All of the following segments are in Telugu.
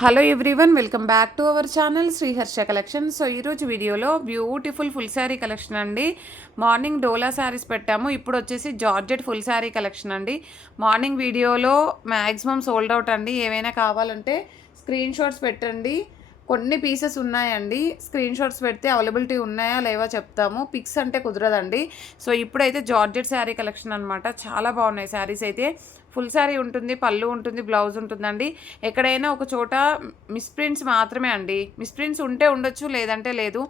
Hello everyone, welcome back to our channel Sriharsha collection. So ఈరోజు వీడియోలో బ్యూటిఫుల్ ఫుల్ శారీ కలెక్షన్ అండి. మార్నింగ్ డోలా శారీస్ పెట్టాము, ఇప్పుడు వచ్చేసి జార్జెట్ ఫుల్ శారీ కలెక్షన్ అండి. మార్నింగ్ వీడియోలో మ్యాక్సిమం సోల్డ్ అవుట్ అండి. ఏమైనా కావాలంటే స్క్రీన్ షాట్స్ పెట్టండి. కొన్ని పీసెస్ ఉన్నాయండి, స్క్రీన్ షాట్స్ పెడితే అవైలబిలిటీ ఉన్నాయా లేవా చెప్తాము. పిక్స్ అంటే కుదరదండి. సో ఇప్పుడైతే జార్జెట్ శారీ కలెక్షన్ అనమాట. చాలా బాగున్నాయి శారీస్ అయితే. ఫుల్ శారీ ఉంటుంది, పళ్ళు ఉంటుంది, బ్లౌజ్ ఉంటుందండి. ఎక్కడైనా ఒక చోట మిస్ప్రింట్స్ మాత్రమే అండి. మిస్ప్రింట్స్ ఉంటే ఉండొచ్చు, లేదంటే లేదు.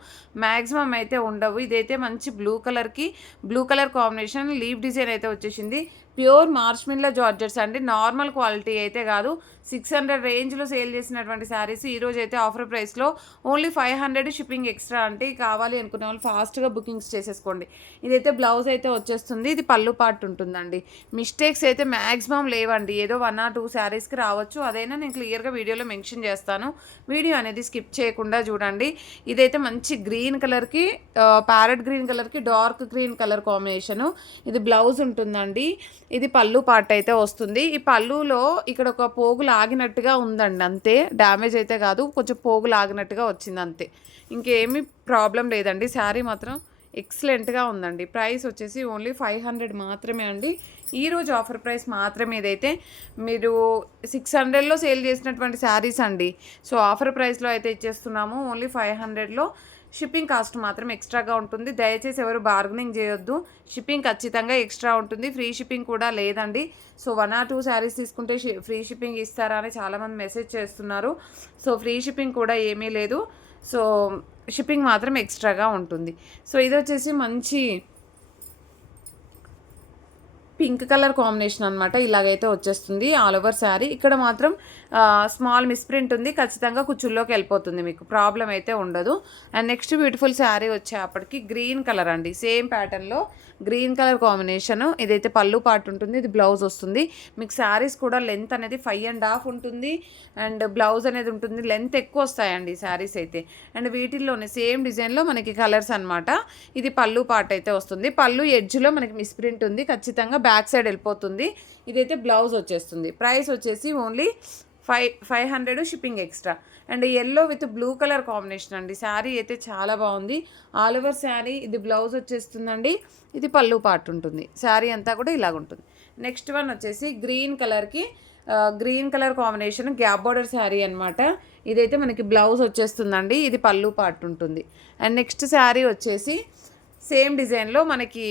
మ్యాక్సిమం అయితే ఉండవు. ఇదైతే మంచి blue colour combination leave design అయితే వచ్చేసింది. ప్యూర్ మార్ష్మిల్లా జార్జెట్స్ అండి. నార్మల్ క్వాలిటీ అయితే కాదు. 600 రేంజ్లో సేల్ చేసినటువంటి శారీస్ ఈరోజు అయితే ఆఫర్ ప్రైస్లో ఓన్లీ 500 షిప్పింగ్ ఎక్స్ట్రా అంటే. కావాలి అనుకునే వాళ్ళు ఫాస్ట్గా బుకింగ్స్ చేసేసుకోండి. ఇదైతే బ్లౌజ్ అయితే వచ్చేస్తుంది. ఇది పళ్ళు పార్ట్ ఉంటుందండి. మిస్టేక్స్ అయితే మ్యాక్సిమం లేవండి. ఏదో 1 or 2 శారీస్కి రావచ్చు, అదైనా నేను క్లియర్గా వీడియోలో మెన్షన్ చేస్తాను. వీడియో అనేది స్కిప్ చేయకుండా చూడండి. ఇదైతే మంచి గ్రీన్ కలర్కి ప్యారెట్ గ్రీన్ కలర్కి డార్క్ గ్రీన్ కలర్ కాంబినేషను. ఇది బ్లౌజ్ ఉంటుందండి. ఇది పళ్ళు పార్ట్ అయితే వస్తుంది. ఈ పళ్ళులో ఇక్కడ ఒక పోగు లాగినట్టుగా ఉందండి, అంతే. డ్యామేజ్ అయితే కాదు, కొంచెం పోగు లాగినట్టుగా వచ్చింది అంతే. ఇంకేమీ ప్రాబ్లం లేదండి. శారీ మాత్రం ఎక్సలెంట్గా ఉందండి. ప్రైస్ వచ్చేసి ఓన్లీ 500 మాత్రమే అండి. ఈరోజు ఆఫర్ ప్రైస్ మాత్రమే. ఇదైతే మీరు 600లో సేల్ చేసినటువంటి శారీస్ అండి. సో ఆఫర్ ప్రైస్లో అయితే ఇచ్చేస్తున్నాము. ఓన్లీ 500లో షిప్పింగ్ కాస్ట్ మాత్రం ఎక్స్ట్రాగా ఉంటుంది. దయచేసి ఎవరు బార్గెనింగ్ చేయొద్దు. షిప్పింగ్ ఖచ్చితంగా ఎక్స్ట్రా ఉంటుంది. ఫ్రీ షిప్పింగ్ కూడా లేదండి. సో 1 or 2 శారీస్ తీసుకుంటే ఫ్రీ షిప్పింగ్ ఇస్తారా అని చాలామంది మెసేజ్ చేస్తున్నారు. సో ఫ్రీ షిప్పింగ్ కూడా ఏమీ లేదు. సో షిప్పింగ్ మాత్రం ఎక్స్ట్రాగా ఉంటుంది. సో ఇది వచ్చేసి మంచి పింక్ కలర్ కాంబినేషన్ అనమాట. ఇలాగైతే వచ్చేస్తుంది ఆల్ ఓవర్ శారీ. ఇక్కడ మాత్రం స్మాల్ మిస్ప్రింట్ ఉంది, ఖచ్చితంగా కుచ్చుల్లోకి వెళ్ళిపోతుంది, మీకు ప్రాబ్లం అయితే ఉండదు. అండ్ నెక్స్ట్ బ్యూటిఫుల్ శారీ వచ్చేప్పటికి గ్రీన్ కలర్ అండి. సేమ్ ప్యాటర్న్లో గ్రీన్ కలర్ కాంబినేషన్. ఇదైతే పళ్ళు పార్ట్ ఉంటుంది, ఇది బ్లౌజ్ వస్తుంది. మీకు శారీస్ కూడా లెంత్ అనేది 5.5 ఉంటుంది అండ్ బ్లౌజ్ అనేది ఉంటుంది. లెంత్ ఎక్కువ వస్తాయండి శారీస్ అయితే. అండ్ వీటిల్లోనే సేమ్ డిజైన్లో మనకి కలర్స్ అనమాట. ఇది పళ్ళు పార్ట్ అయితే వస్తుంది. పళ్ళు ఎడ్జ్లో మనకి మిస్ప్రింట్ ఉంది, ఖచ్చితంగా బ్యాక్ సైడ్ వెళ్ళిపోతుంది. ఇదైతే బ్లౌజ్ వచ్చేస్తుంది. ప్రైస్ వచ్చేసి only 500 shipping extra. And yellow with blue colour combination అండి. శారీ అయితే చాలా బాగుంది. All over sari. ఇది బ్లౌజ్ వచ్చేస్తుందండి, ఇది పళ్ళు పార్ట్ ఉంటుంది. శారీ అంతా కూడా ఇలాగ ఉంటుంది. నెక్స్ట్ వన్ వచ్చేసి green colour combination gap border sari అనమాట. ఇదైతే మనకి బ్లౌజ్ వచ్చేస్తుందండి, ఇది పళ్ళు పార్ట్ ఉంటుంది. అండ్ నెక్స్ట్ శారీ వచ్చేసి సేమ్ డిజైన్లో మనకి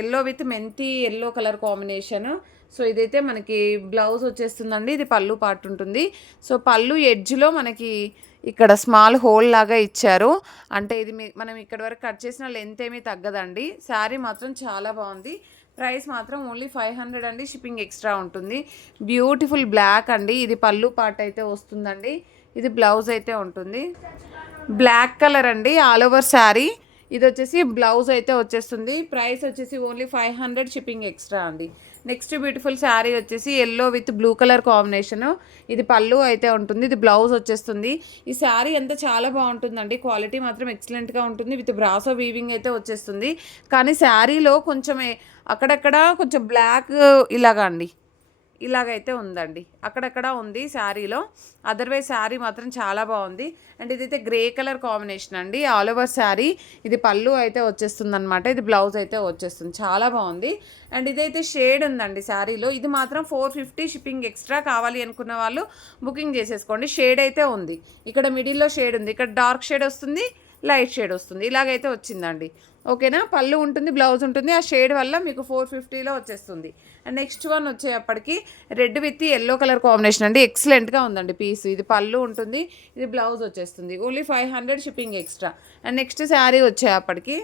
ఎల్లో విత్ మెంతి ఎల్లో కలర్ కాంబినేషన్. సో ఇదైతే మనకి బ్లౌజ్ వచ్చేస్తుందండి, ఇది పళ్ళు పార్ట్ ఉంటుంది. సో పళ్ళు ఎడ్జ్లో మనకి ఇక్కడ స్మాల్ హోల్ లాగా ఇచ్చారు. అంటే ఇది మనం ఇక్కడ వరకు కట్ చేసిన లెంత్ ఏమీ తగ్గదండి. శారీ మాత్రం చాలా బాగుంది. ప్రైస్ మాత్రం ఓన్లీ 500 అండి. షిప్పింగ్ ఎక్స్ట్రా ఉంటుంది. బ్యూటిఫుల్ బ్లాక్ అండి. ఇది పళ్ళు పార్ట్ అయితే వస్తుందండి, ఇది బ్లౌజ్ అయితే ఉంటుంది. బ్లాక్ కలర్ అండి ఆల్ ఓవర్ శారీ. ఇది వచ్చేసి బ్లౌజ్ అయితే వచ్చేస్తుంది. ప్రైస్ వచ్చేసి ఓన్లీ 500 షిప్పింగ్ ఎక్స్ట్రా అండి. నెక్స్ట్ బ్యూటిఫుల్ శారీ వచ్చేసి yellow with blue colour combination. ఇది పళ్ళు అయితే ఉంటుంది, ఇది బ్లౌజ్ వచ్చేస్తుంది. ఈ శారీ అంతా చాలా బాగుంటుందండి. క్వాలిటీ మాత్రం ఎక్సలెంట్గా ఉంటుంది. విత్ బ్రాసో వీవింగ్ అయితే వచ్చేస్తుంది. కానీ శారీలో కొంచెం అక్కడక్కడ కొంచెం బ్లాక్ ఇలాగా అండి, ఇలాగైతే ఉందండి, అక్కడక్కడ ఉంది శారీలో. అదర్వైజ్ శారీ మాత్రం చాలా బాగుంది. అండ్ ఇదైతే గ్రే కలర్ కాంబినేషన్ అండి ఆల్ ఓవర్ శారీ. ఇది పళ్ళు అయితే వచ్చేస్తుంది అనమాట, ఇది బ్లౌజ్ అయితే వచ్చేస్తుంది. చాలా బాగుంది. అండ్ ఇదైతే షేడ్ ఉందండి శారీలో. ఇది మాత్రం 450 షిప్పింగ్ ఎక్స్ట్రా. కావాలి అనుకున్న వాళ్ళు బుకింగ్ చేసేసుకోండి. షేడ్ అయితే ఉంది, ఇక్కడ మిడిల్లో షేడ్ ఉంది, ఇక్కడ డార్క్ షేడ్ వస్తుంది, లైట్ షేడ్ వస్తుంది, ఇలాగైతే వచ్చిందండి. ఓకేనా. పళ్ళు ఉంటుంది, బ్లౌజ్ ఉంటుంది. ఆ షేడ్ వల్ల మీకు 450లో వచ్చేస్తుంది. అండ్ నెక్స్ట్ వన్ వచ్చేప్పటికి red with yellow colour combination అండి. ఎక్సలెంట్గా ఉందండి పీస్. ఇది పళ్ళు ఉంటుంది, ఇది బ్లౌజ్ వచ్చేస్తుంది. Only 500 shipping extra. And next sari వచ్చేప్పటికి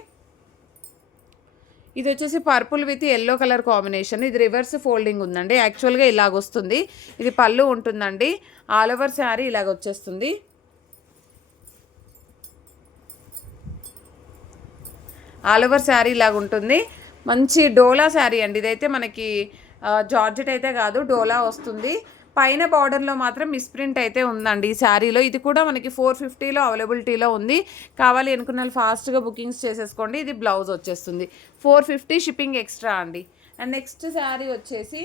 ఇది వచ్చేసి purple with yellow colour combination. ఇది రివర్స్ ఫోల్డింగ్ ఉందండి. యాక్చువల్గా ఇలాగ వస్తుంది. ఇది పళ్ళు ఉంటుందండి. ఆల్ ఓవర్ శారీ ఇలాగ వచ్చేస్తుంది. ఆల్ ఓవర్ శారీ ఇలాగ ఉంటుంది. మంచి డోలా శారీ అండి. ఇదైతే మనకి జార్జెట్ అయితే కాదు, డోలా వస్తుంది. పైన బార్డర్లో మాత్రం మిస్ప్రింట్ అయితే ఉందండి ఈ శారీలో. ఇది కూడా మనకి 450లో అవైలబిలిటీలో ఉంది. కావాలి అనుకున్న వాళ్ళు ఫాస్ట్గా బుకింగ్స్ చేసేసుకోండి. ఇది బ్లౌజ్ వచ్చేస్తుంది. 450 షిప్పింగ్ ఎక్స్ట్రా అండి. అండ్ నెక్స్ట్ శారీ వచ్చేసి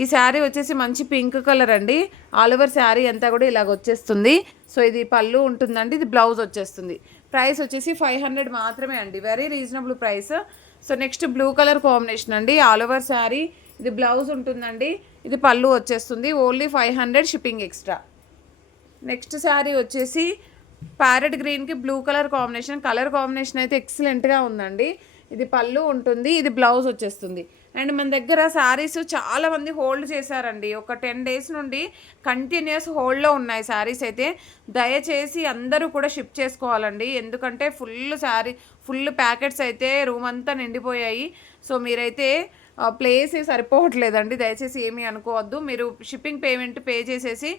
ఈ శారీ వచ్చేసి మంచి పింక్ కలర్ అండి. ఆల్ ఓవర్ శారీ అంతా కూడా ఇలాగ వచ్చేస్తుంది. సో ఇది పళ్ళు ఉంటుందండి, ఇది బ్లౌజ్ వచ్చేస్తుంది. ప్రైస్ వచ్చేసి 500 మాత్రమే అండి, very reasonable price. So next blue colour combination అండి, ఆల్ ఓవర్ శారీ, ఇది బ్లౌజ్ ఉంటుందండి, ఇది పళ్ళు వచ్చేస్తుంది. Only 500 shipping extra. Next sari వచ్చేసి ప్యారెట్ గ్రీన్కి బ్లూ కలర్ కాంబినేషన్ అయితే ఎక్సలెంట్గా ఉందండి. ఇది పళ్ళు ఉంటుంది, ఇది బ్లౌజ్ వచ్చేస్తుంది. అండ్ మన దగ్గర శారీస్ చాలామంది హోల్డ్ చేశారండి, ఒక 10 days నుండి కంటిన్యూస్ హోల్డ్లో ఉన్నాయి శారీస్ అయితే. దయచేసి అందరూ కూడా షిప్ చేసుకోవాలండి, ఎందుకంటే ఫుల్ ప్యాకెట్స్ అయితే రూమ్ అంతా నిండిపోయాయి. సో మీరైతే ప్లేస్ సరిపోవట్లేదండి, దయచేసి ఏమీ అనుకోవద్దు. మీరు షిప్పింగ్ పేమెంట్ పే చేసేసి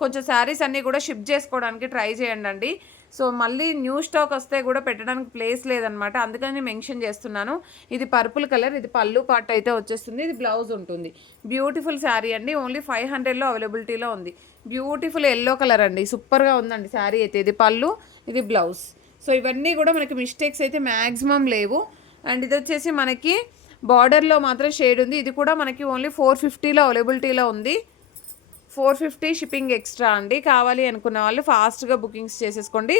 కొంచెం శారీస్ అన్నీ కూడా షిప్ చేసుకోవడానికి ట్రై చేయండి. సో మళ్ళీ న్యూ స్టాక్ వస్తే కూడా పెట్టడానికి ప్లేస్ లేదనమాట, అందుకని మెన్షన్ చేస్తున్నాను. ఇది పర్పుల్ కలర్, ఇది పళ్ళు పార్ట్ అయితే వచ్చేస్తుంది, ఇది బ్లౌజ్ ఉంటుంది. బ్యూటిఫుల్ శారీ అండి, ఓన్లీ 500లో అవైలబిలిటీలో ఉంది. బ్యూటిఫుల్ ఎల్లో కలర్ అండి, సూపర్గా ఉందండి శారీ అయితే. ఇది పళ్ళు, ఇది బ్లౌజ్. సో ఇవన్నీ కూడా మనకి మిస్టేక్స్ అయితే మ్యాక్సిమం లేవు. అండ్ ఇది వచ్చేసి మనకి బార్డర్లో మాత్రం షేడ్ ఉంది, ఇది కూడా మనకి ఓన్లీ 450లో అవైలబిలిటీలో ఉంది. 450 షిప్పింగ్ ఎక్స్ట్రా అండి. కావాలి అనుకున్న వాళ్ళు ఫాస్ట్గా బుకింగ్స్ చేసేసుకోండి.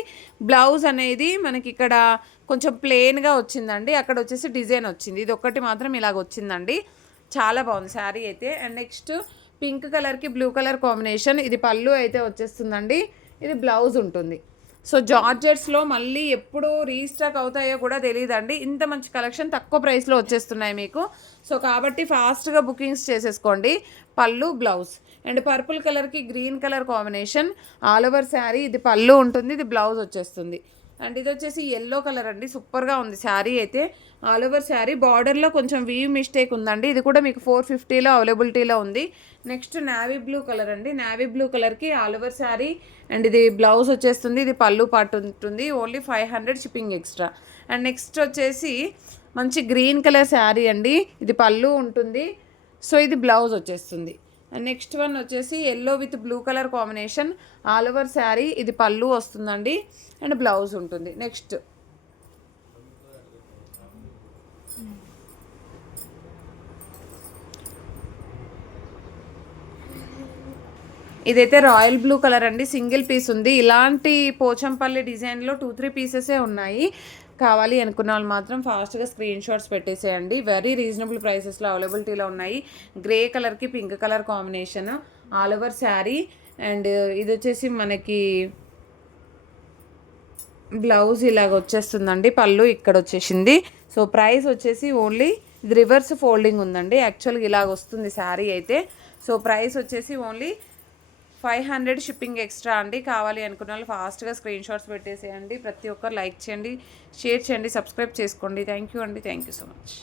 బ్లౌజ్ అనేది మనకి ఇక్కడ కొంచెం ప్లెయిన్గా వచ్చిందండి, అక్కడ వచ్చేసి డిజైన్ వచ్చింది. ఇది ఒక్కటి మాత్రం ఇలాగ వచ్చిందండి, చాలా బాగుంది శారీ అయితే. అండ్ నెక్స్ట్ పింక్ కలర్కి బ్లూ కలర్ కాంబినేషన్, ఇది పళ్ళు అయితే వచ్చేస్తుందండి, ఇది బ్లౌజ్ ఉంటుంది. సో జార్జెట్స్లో మళ్ళీ ఎప్పుడు రీస్టాక్ అవుతాయో కూడా తెలియదండి, ఇంత మంచి కలెక్షన్ తక్కువ ప్రైస్లో వచ్చేస్తున్నాయి మీకు. సో కాబట్టి ఫాస్ట్గా బుకింగ్స్ చేసేసుకోండి. పళ్ళు, బ్లౌజ్. అండ్ పర్పుల్ కలర్కి green colour combination, all over sari, ఇది పళ్ళు ఉంటుంది, ఇది బ్లౌజ్ వచ్చేస్తుంది. అండ్ ఇది వచ్చేసి ఎల్లో కలర్ అండి, సూపర్గా ఉంది శారీ అయితే. ఆల్ ఓవర్ శారీ బార్డర్లో కొంచెం వీవ్ మిస్టేక్ ఉందండి, ఇది కూడా మీకు 450లో అవైలబిలిటీలో ఉంది. నెక్స్ట్ నావీ బ్లూ కలర్ అండి, నావీ బ్లూ కలర్కి ఆల్ ఓవర్ శారీ, అండ్ ఇది బ్లౌజ్ వచ్చేస్తుంది, ఇది పళ్ళు పార్ట్ ఉంటుంది. Only 500 shipping extra. And next వచ్చేసి మంచి గ్రీన్ కలర్ శారీ అండి, ఇది పళ్ళు ఉంటుంది, సో ఇది బ్లౌజ్ వచ్చేస్తుంది. అండ్ నెక్స్ట్ వన్ వచ్చేసి yellow with blue colour combination, all over sari, ఇది పళ్ళు వస్తుందండి, అండ్ బ్లౌజ్ ఉంటుంది. నెక్స్ట్ ఇదైతే రాయల్ బ్లూ కలర్ అండి, సింగిల్ పీస్ ఉంది. ఇలాంటి పోచంపల్లి డిజైన్లో 2-3 పీసెసే ఉన్నాయి. కావాలి అనుకున్న వాళ్ళు మాత్రం ఫాస్ట్గా స్క్రీన్ షాట్స్ పెట్టేసేయండి. వెరీ రీజనబుల్ ప్రైసెస్లో అవైలబిలిటీలో ఉన్నాయి. గ్రే కలర్కి pink colour combination, all over sari, and ఇది వచ్చేసి మనకి బ్లౌజ్ ఇలాగ వచ్చేస్తుందండి, పళ్ళు ఇక్కడ వచ్చేసింది. సో ప్రైస్ వచ్చేసి ఓన్లీ, ఇది రివర్స్ ఫోల్డింగ్ ఉందండి, యాక్చువల్గా ఇలాగ వస్తుంది శారీ అయితే. సో ప్రైస్ వచ్చేసి ఓన్లీ 500 షిప్పింగ్ ఎక్స్ట్రా అండి. కావాలి అనుకున్న వాళ్ళు ఫాస్ట్గా స్క్రీన్ షాట్స్ పెట్టేసేయండి. ప్రతి ఒక్కరు లైక్ చేయండి, షేర్ చేయండి, సబ్స్క్రైబ్ చేసుకోండి. థ్యాంక్ యూ అండి, థ్యాంక్ యూ సో మచ్.